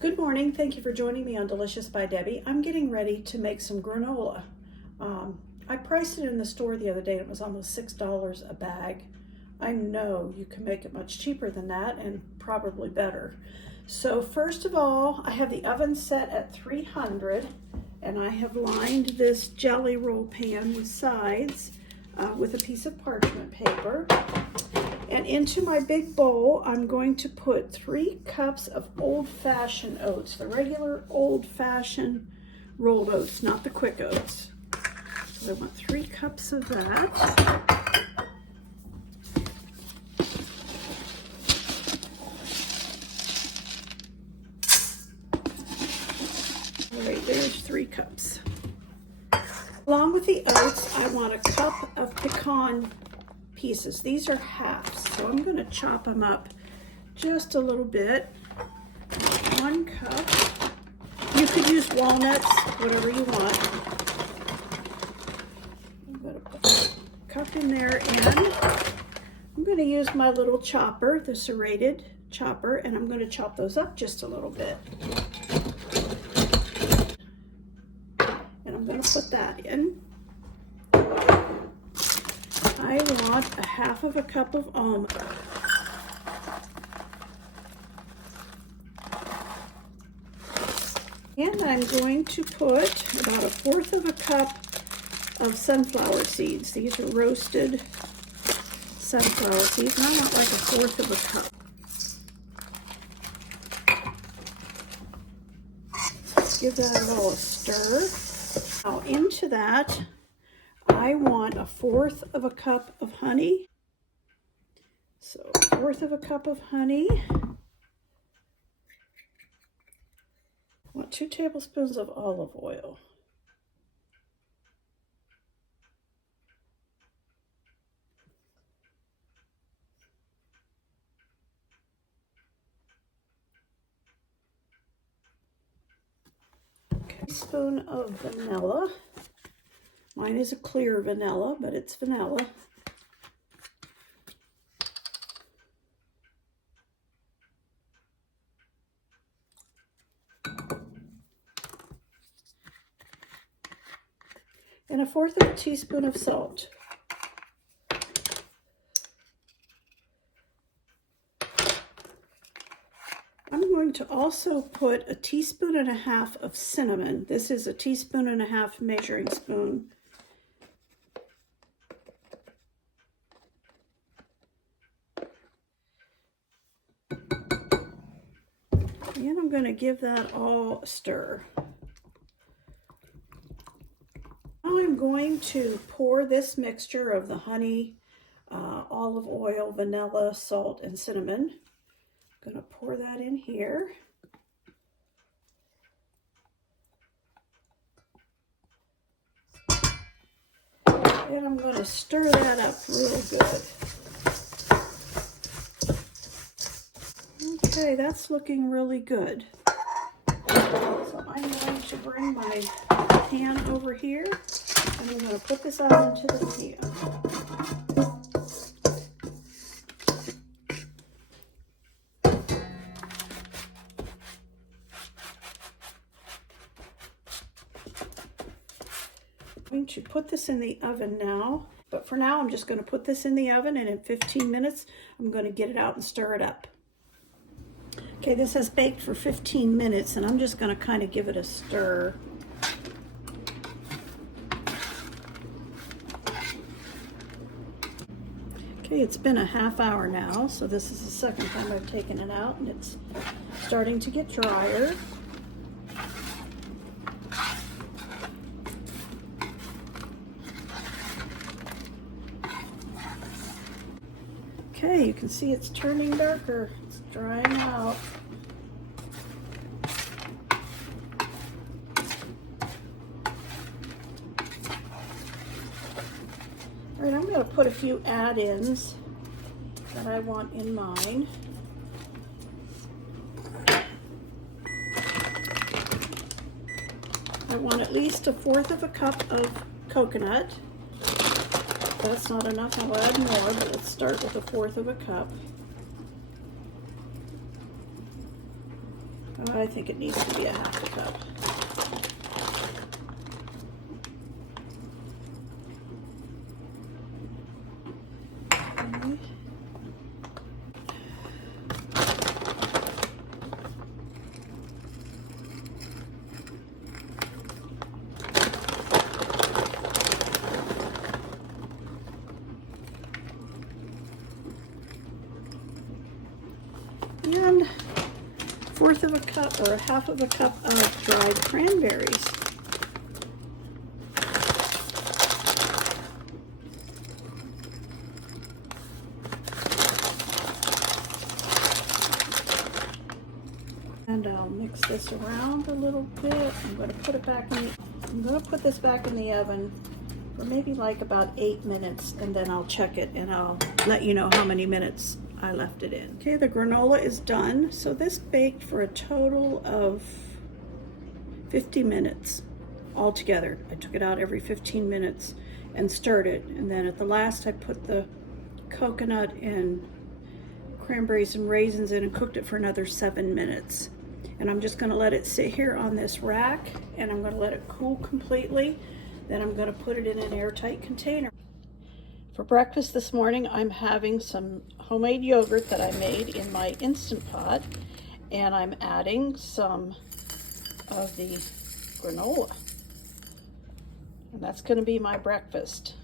Good morning. Thank you for joining me on Delicious by Debbie. I'm getting ready to make some granola. I priced it in the store the other day. It was almost $6 a bag. I know you can make it much cheaper than that and probably better. So first of all, I have the oven set at 300 and I have lined this jelly roll pan with sides with a piece of parchment paper. And into my big bowl, I'm going to put 3 cups of Old Fashioned oats, the regular Old Fashioned rolled oats, not the quick oats. So I want 3 cups of that. All right, there's 3 cups. Along with the oats, I want a cup of pecan pieces. These are halves, so I'm going to chop them up just a little bit. 1 cup. You could use walnuts, whatever you want. I'm going to put a cup in there, and I'm going to use my little chopper, the serrated chopper, and I'm going to chop those up just a little bit. And I'm going to put that in. I want a half of a cup of almonds. And I'm going to put about 1/4 of a cup of sunflower seeds. These are roasted sunflower seeds, and I want like 1/4 of a cup. Give that a little stir. Now into that, I want 1/4 of a cup of honey. So 1/4 of a cup of honey. I want 2 tablespoons of olive oil. Okay, a teaspoon of vanilla. Mine is a clear vanilla, but it's vanilla. And 1/4 of a teaspoon of salt. I'm going to also put 1.5 teaspoons of cinnamon. This is 1.5 teaspoons measuring spoon. And I'm going to give that all a stir. Now I'm going to pour this mixture of the honey, olive oil, vanilla, salt, and cinnamon. I'm going to pour that in here. And I'm going to stir that up real good. Okay, that's looking really good. So I'm going to bring my pan over here, and I'm going to put this out into the pan. I'm going to put this in the oven now, but for now I'm just going to put this in the oven, and in 15 minutes I'm going to get it out and stir it up. Okay, this has baked for 15 minutes, and I'm just going to kind of give it a stir. Okay, it's been a half hour now, so this is the second time I've taken it out, and it's starting to get drier. Okay, you can see it's turning darker. It's drying out. All right, I'm going to put a few add-ins that I want in mine. I want at least 1/4 of a cup of coconut. If that's not enough, I'll add more, but let's start with 1/4 of a cup. I think it needs to be a half a cup. Okay. And 1/4 of a cup or 1/2 of a cup of dried cranberries. And I'll mix this around a little bit. I'm going to put it back in. I'm going to put this back in the oven for maybe like about 8 minutes, and then I'll check it and I'll let you know how many minutes I left it in. Okay, the granola is done. So this baked for a total of 50 minutes altogether. I took it out every 15 minutes and stirred it. And then at the last, I put the coconut and cranberries and raisins in and cooked it for another 7 minutes. And I'm just gonna let it sit here on this rack, and I'm gonna let it cool completely. Then I'm gonna put it in an airtight container. For breakfast this morning, I'm having some homemade yogurt that I made in my Instant Pot, and I'm adding some of the granola. And that's going to be my breakfast.